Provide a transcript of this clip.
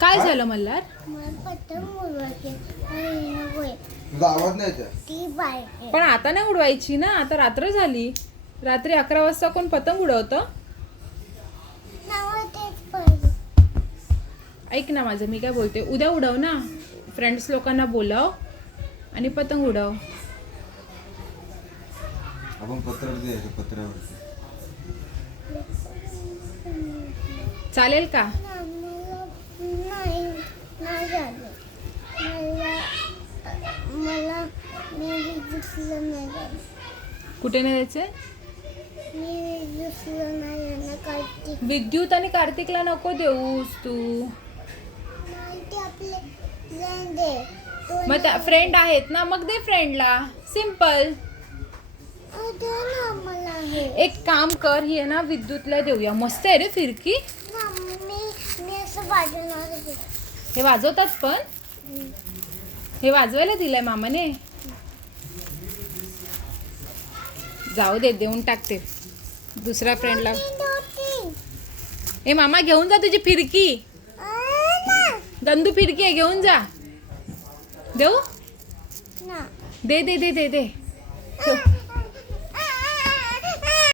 काय झालं मल्हार? नाही पण आता नाही उडवायची ना? आता रात्र झाली. रात्री अकरा वाजता कोण पतंग उडवतं? ऐक ना माझं मी काय बोलते? उद्या उडव ना. फ्रेंड्स लोकांना बोलाव आणि पतंग उडव. आपण पत्र द्यायचं पत्रावरती. चालेल का ना, मला नाही नाही झालं मला मला मी दुसरं नाही झालं कुठे नाही विद्युत आणि कार्तिकला नको देऊस तू. मग फ्रेंड आहेत ना मग दे फ्रेंडला सिंपल एक काम कर ही आहे ना विद्युतला देऊया. मस्त आहे रे फिरकी. हे वाजवतात पण? हे वाजवायला दिलंय मामाने. जाऊ दे देऊन टाकते दुसऱ्या फ्रेंडला. ए मामा घेऊन जा तुझी फिरकी. गंदू फिरकी आहे घेऊन जा देऊ ना. दे दे दे दे दे.